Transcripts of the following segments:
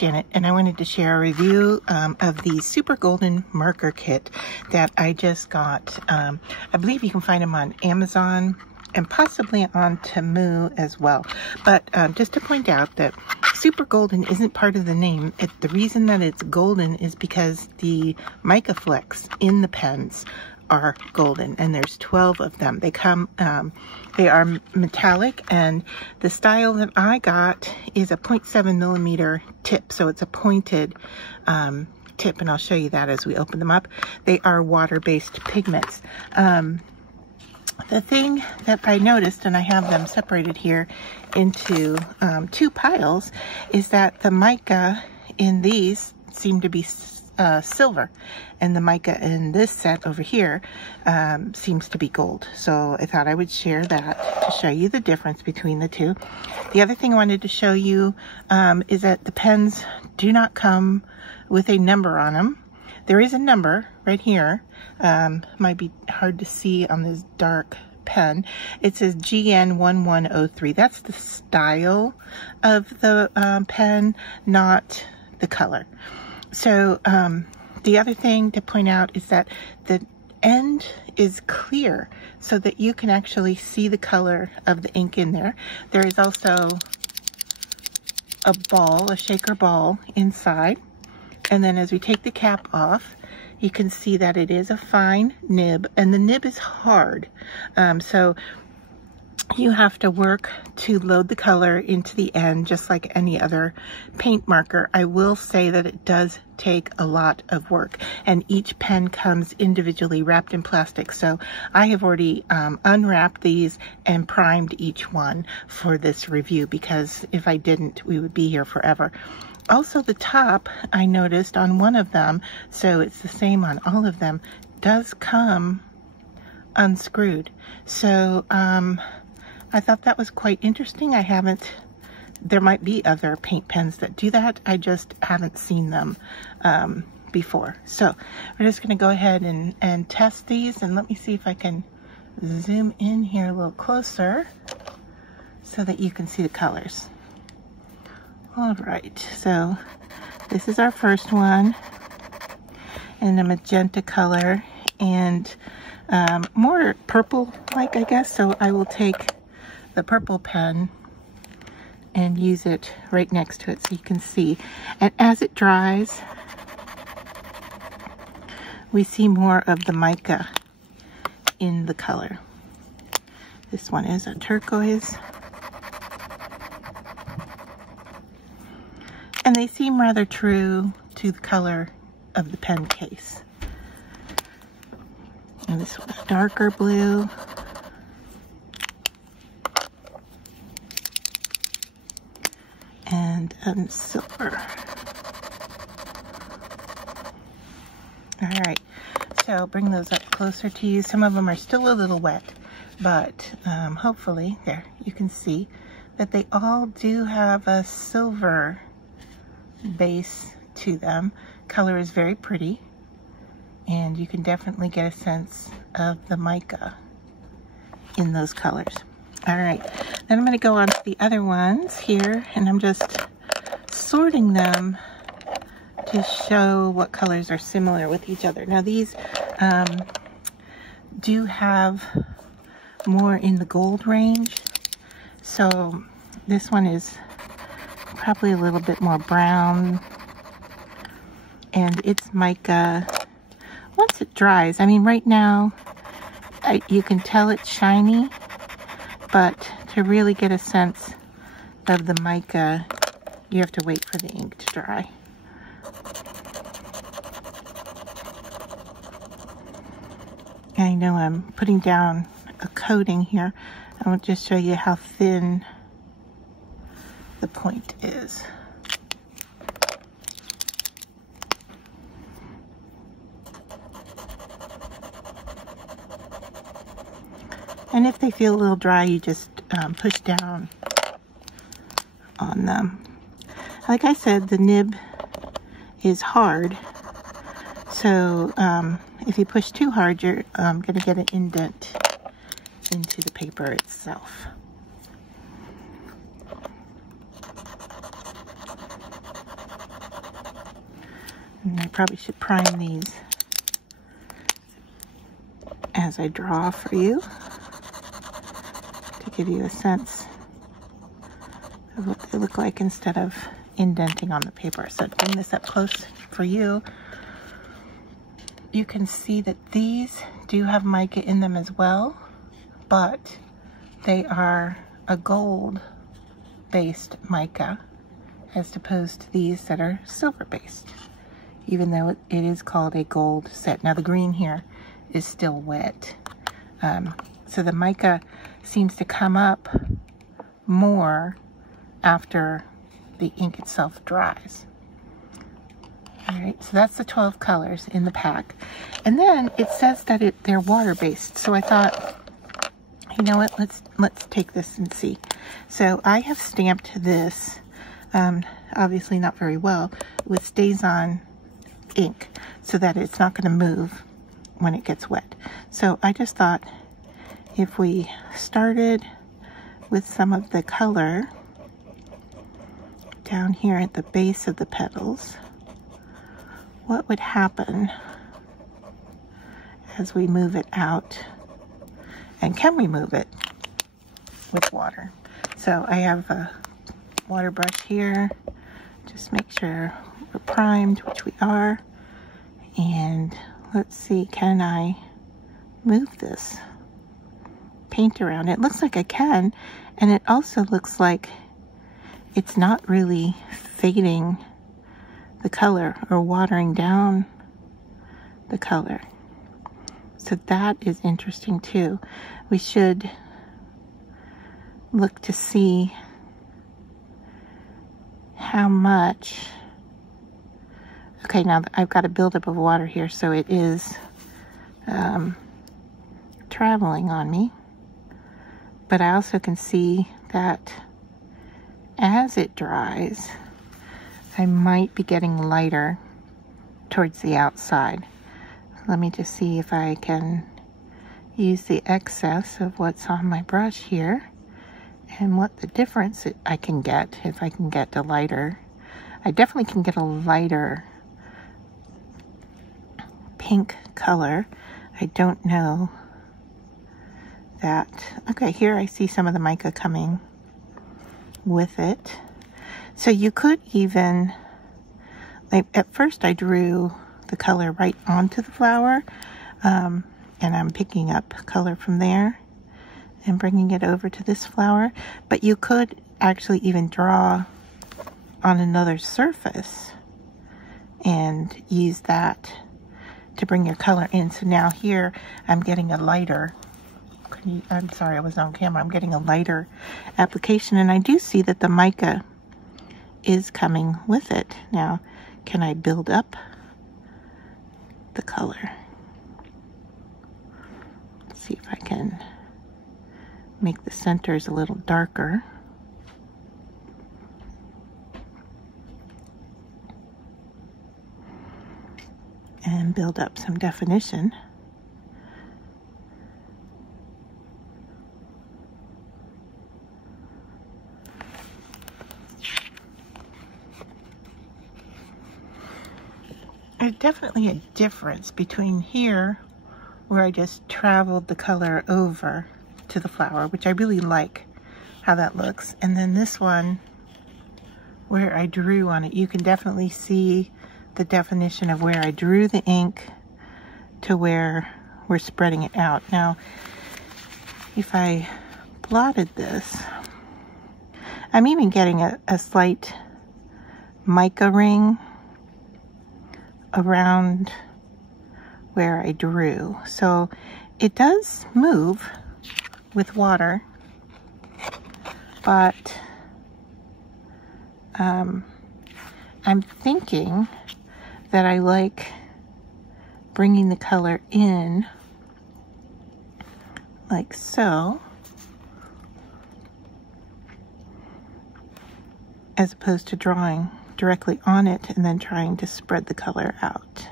Janet, and I wanted to share a review of the Super Golden Marker Kit that I just got. I believe you can find them on Amazon and possibly on Temu as well. But just to point out that Super Golden isn't part of the name. The reason that it's golden is because the mica flecks in the pens are golden, and there's 12 of them. They come, they are metallic, and the style that I got is a 0.7 millimeter tip, so it's a pointed tip, and I'll show you that as we open them up. They are water-based pigments. The thing that I noticed, and I have them separated here into two piles, is that the mica in these seem to be silver, and the mica in this set over here seems to be gold. So I thought I would share that to show you the difference between the two. The other thing I wanted to show you is that the pens do not come with a number on them. There is a number right here. Might be hard to see on this dark pen. It says GN1103. That's the style of the pen, not the color. So the other thing to point out is that the end is clear so that you can actually see the color of the ink in there. There is also a ball, a shaker ball inside. And then as we take the cap off, you can see that it is a fine nib, and the nib is hard. So you have to work to load the color into the end, just like any other paint marker. I will say that it does take a lot of work, and each pen comes individually wrapped in plastic. So I have already unwrapped these and primed each one for this review, because if I didn't, we would be here forever. Also, the top, I noticed on one of them, so it's the same on all of them, does come unscrewed. So I thought that was quite interesting. There might be other paint pens that do that. I just haven't seen them before. So we're just gonna go ahead and test these, and let me see if I can zoom in here a little closer so that you can see the colors. All right, so this is our first one in a magenta color, and more purple-like, I guess. So I will take the purple pen and use it right next to it so you can see. And as it dries, we see more of the mica in the color. This one is a turquoise. And they seem rather true to the color of the pen case. And this one's darker blue. And silver. All right, so bring those up closer to you. Some of them are still a little wet, but hopefully, there, you can see that they all do have a silver base to them. Color is very pretty, and you can definitely get a sense of the mica in those colors. All right, then I'm going to go on to the other ones here, and I'm just sorting them to show what colors are similar with each other. Now these do have more in the gold range, so this one is probably a little bit more brown, and it's mica. Once it dries, I mean, right now you can tell it's shiny, but to really get a sense of the mica, you have to wait for the ink to dry. I know I'm putting down a coating here. I will just show you how thin the point is. And if they feel a little dry, you just push down on them. Like I said, the nib is hard, so if you push too hard, you're going to get an indent into the paper itself. And I probably should prime these as I draw for you to give you a sense of what they look like instead of indenting on the paper. So to bring this up close for you, you can see that these do have mica in them as well, but they are a gold-based mica as opposed to these that are silver-based, even though it is called a gold set. Now the green here is still wet. So the mica seems to come up more after the ink itself dries. All right, so that's the 12 colors in the pack. And then it says that they're water-based. So I thought, you know what, let's take this and see. So I have stamped this, obviously not very well, with StazOn ink so that it's not going to move when it gets wet. So I just thought if we started with some of the color down here at the base of the petals, what would happen as we move it out? And can we move it with water? So I have a water brush here. Just make sure we're primed, which we are. And let's see, can I move this paint around? It looks like I can, and it also looks like it's not really fading the color or watering down the color. So that is interesting too. We should look to see how much. Okay, now I've got a buildup of water here, so it is traveling on me. But I also can see that as it dries, I might be getting lighter towards the outside. Let me just see if I can use the excess of what's on my brush here and what the difference I can get if I can get a lighter. I definitely can get a lighter pink color. I don't know that. Okay, here I see some of the mica coming with it. So you could even, like at first I drew the color right onto the flower, and I'm picking up color from there and bringing it over to this flower. But you could actually even draw on another surface and use that to bring your color in. So now here I'm getting a lighter, I'm sorry, I was on camera. I'm getting a lighter application, and I do see that the mica is coming with it. Now, can I build up the color? Let's see if I can make the centers a little darker. And build up some definition. There's definitely a difference between here, where I just traveled the color over to the flower, which I really like how that looks, and then this one where I drew on it. You can definitely see the definition of where I drew the ink to where we're spreading it out. Now, if I blotted this, I'm even getting a slight mica ring around where I drew. So it does move with water, but I'm thinking that I like bringing the color in like so, as opposed to drawing directly on it and then trying to spread the color out.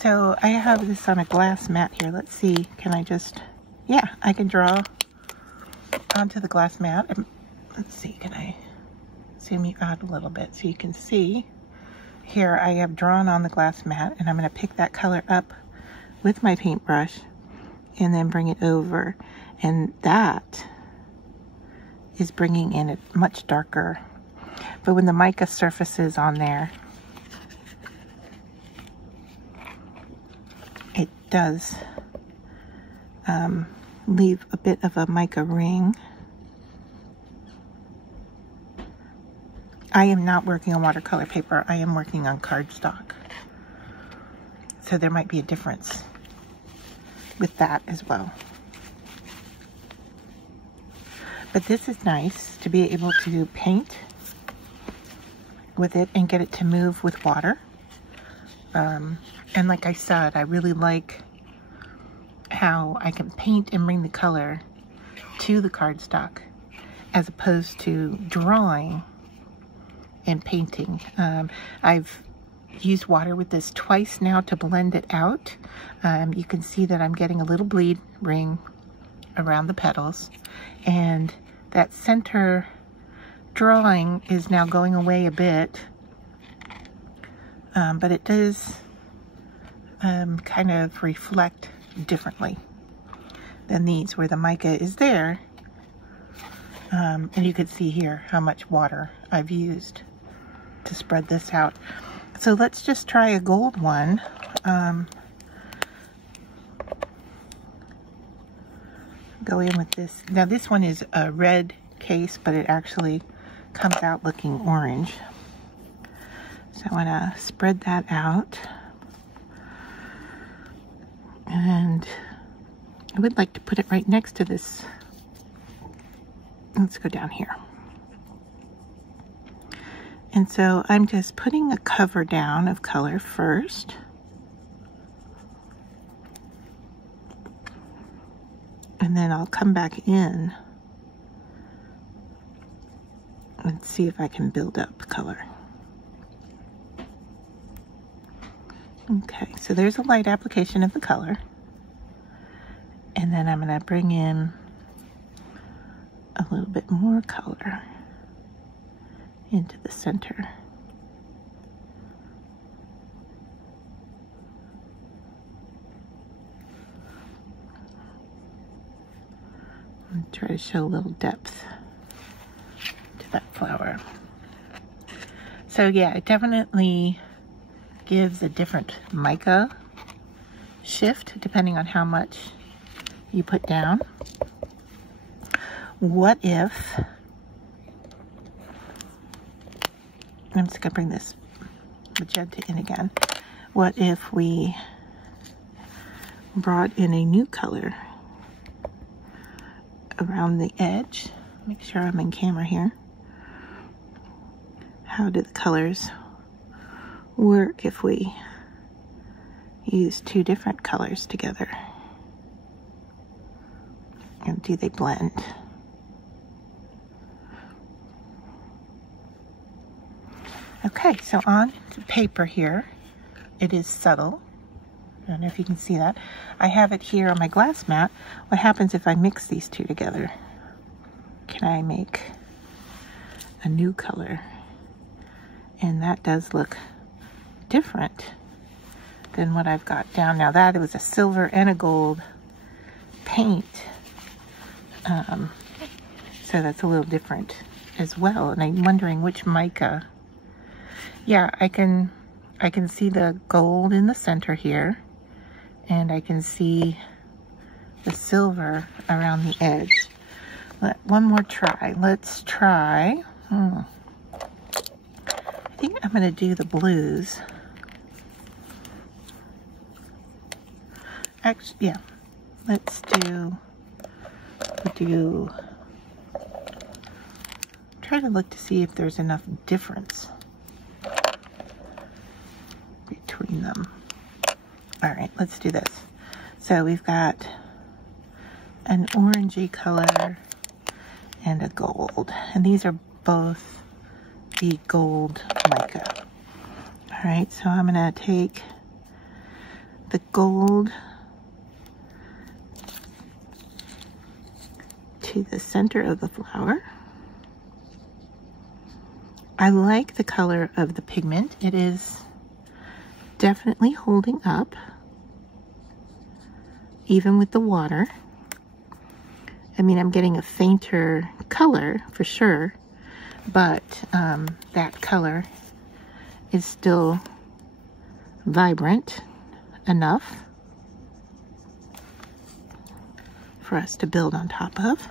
So I have this on a glass mat here. Let's see, can I just, yeah, I can draw onto the glass mat. Let's see, can I zoom you out a little bit so you can see? Here I have drawn on the glass mat, and I'm going to pick that color up with my paintbrush and then bring it over, and that is bringing in a much darker. But when the mica surfaces on there, it does leave a bit of a mica ring. I am not working on watercolor paper. I am working on cardstock. So there might be a difference with that as well. But this is nice to be able to paint with it and get it to move with water. And like I said, I really like how I can paint and bring the color to the cardstock as opposed to drawing and painting. I've used water with this twice now to blend it out. You can see that I'm getting a little bleed ring around the petals, and that center drawing is now going away a bit, but it does kind of reflect differently than these where the mica is there. And you can see here how much water I've used to spread this out. So let's just try a gold one. Go in with this. Now this one is a red case, but it actually comes out looking orange. So I want to spread that out. And I would like to put it right next to this. Let's go down here. And so I'm just putting a cover down of color first. And then I'll come back in and see if I can build up color. Okay, so there's a light application of the color. And then I'm going to bring in a little bit more color into the center. And try to show a little depth to that flower. So yeah, it definitely gives a different mica shift depending on how much you put down. What if, I'm just gonna bring this magenta in again. What if we brought in a new color around the edge? Make sure I'm in camera here. How do the colors work if we use two different colors together? And do they blend? Okay, so on the paper here, it is subtle. I don't know if you can see that. I have it here on my glass mat. What happens if I mix these two together? Can I make a new color? And that does look different than what I've got down. Now that it was a silver and a gold paint. So that's a little different as well. And I'm wondering which mica. Yeah, I can see the gold in the center here, and I can see the silver around the edge. One more try. Let's try. I think I'm going to do the blues. Actually, yeah. Let's try to look to see if there's enough difference between them. All right, let's do this. So we've got an orangey color and a gold, and these are both the gold mica. All right, so I'm gonna take the gold to the center of the flower. I like the color of the pigment. It is definitely holding up, even with the water. I mean, I'm getting a fainter color for sure, but that color is still vibrant enough for us to build on top of.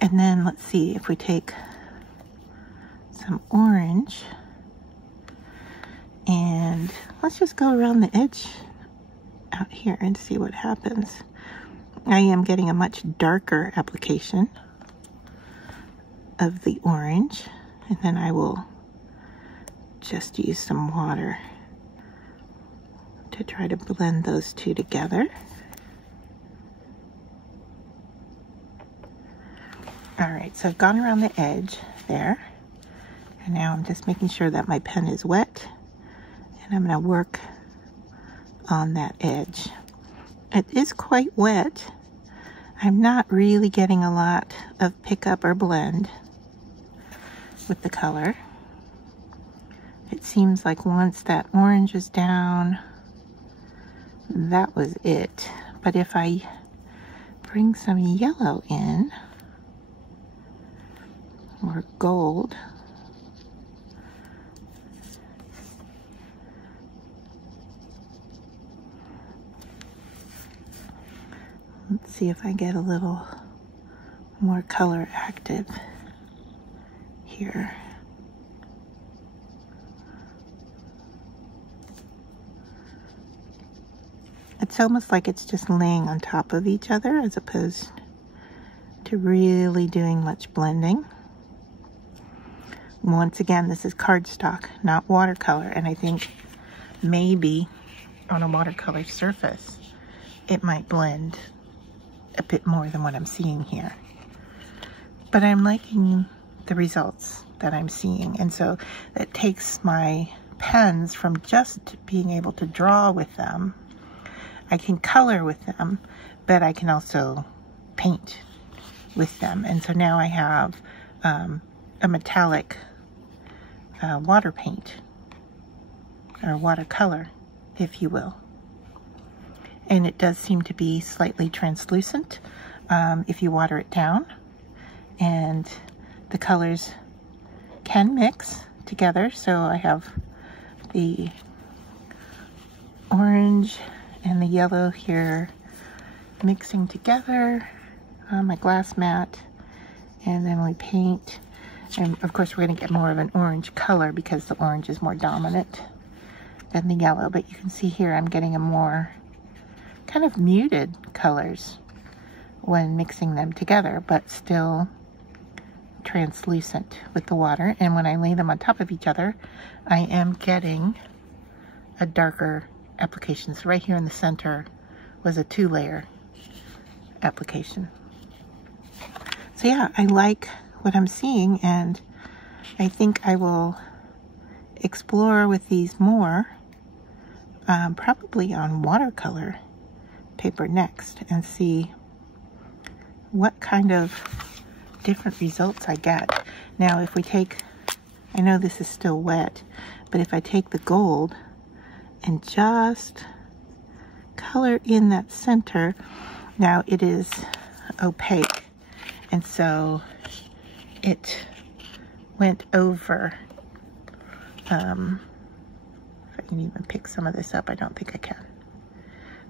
And then let's see if we take some orange and let's just go around the edge out here and see what happens. I am getting a much darker application of the orange, and then I will just use some water to try to blend those two together. All right, so I've gone around the edge there, and now I'm just making sure that my pen is wet, and I'm going to work on that edge. It is quite wet. I'm not really getting a lot of pickup or blend with the color. It seems like once that orange is down, that was it. But if I bring some yellow in, or gold, let's see if I get a little more color active here. It's almost like it's just laying on top of each other as opposed to really doing much blending. Once again, this is cardstock, not watercolor, and I think maybe on a watercolor surface it might blend a bit more than what I'm seeing here. But I'm liking the results that I'm seeing, and so it takes my pens from just being able to draw with them. I can color with them, but I can also paint with them. And so now I have a metallic water paint, or watercolor, if you will. And it does seem to be slightly translucent if you water it down. And the colors can mix together. So I have the orange and the yellow here mixing together on my glass mat. And then we paint. And of course we're going to get more of an orange color because the orange is more dominant than the yellow. But you can see here I'm getting a more kind of muted colors when mixing them together, but still translucent with the water. And when I lay them on top of each other, I am getting a darker application. So right here in the center was a 2-layer application. So yeah, I like what I'm seeing, and I think I will explore with these more, probably on watercolor paper next, and see what kind of different results I get. Now if we take, I know this is still wet, but if I take the gold and just color in that center, now it is opaque, and so it went over, if I can even pick some of this up, I don't think I can.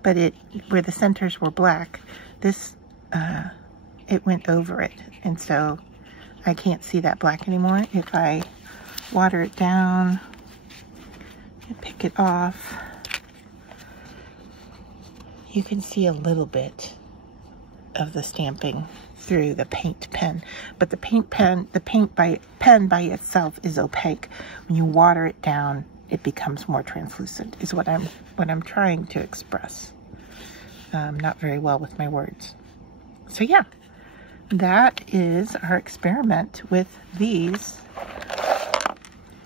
But it, where the centers were black, this, it went over it. And so I can't see that black anymore. If I water it down and pick it off, you can see a little bit of the stamping through the paint pen. But the paint pen by itself is opaque. When you water it down, it becomes more translucent, is what I'm trying to express. Not very well with my words. So yeah, that is our experiment with these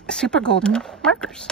Super Golden markers.